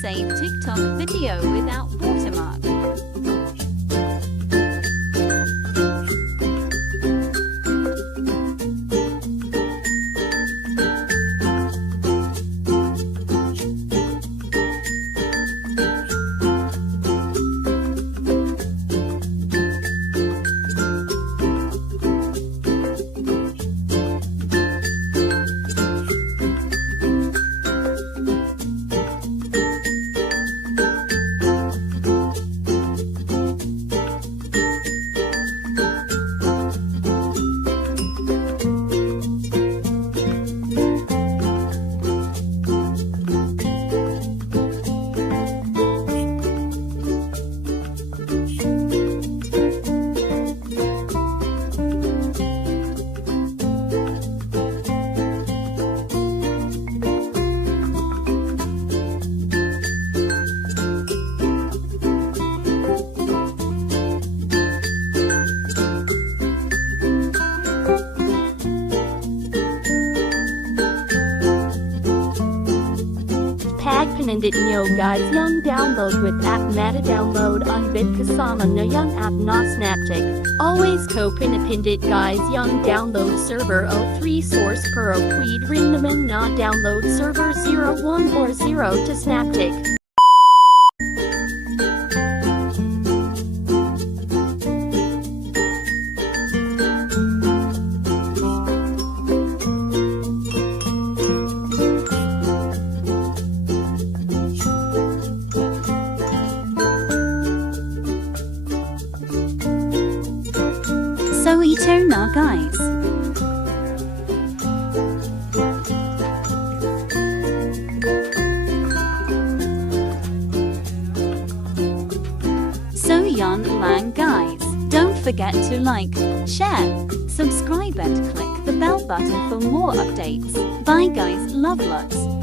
save TikTok video without watermark. Pinindit nyo guys yung download with app meta download on bit kasama na yung app na Snapchat. Always ko pinapindit guys yung download server 03 source pero tweed rin naman na download server 0140 to Snapchat. So ito na guys. So yan lang guys. Don't forget to like, share, subscribe and click the bell button for more updates. Bye guys, love lots.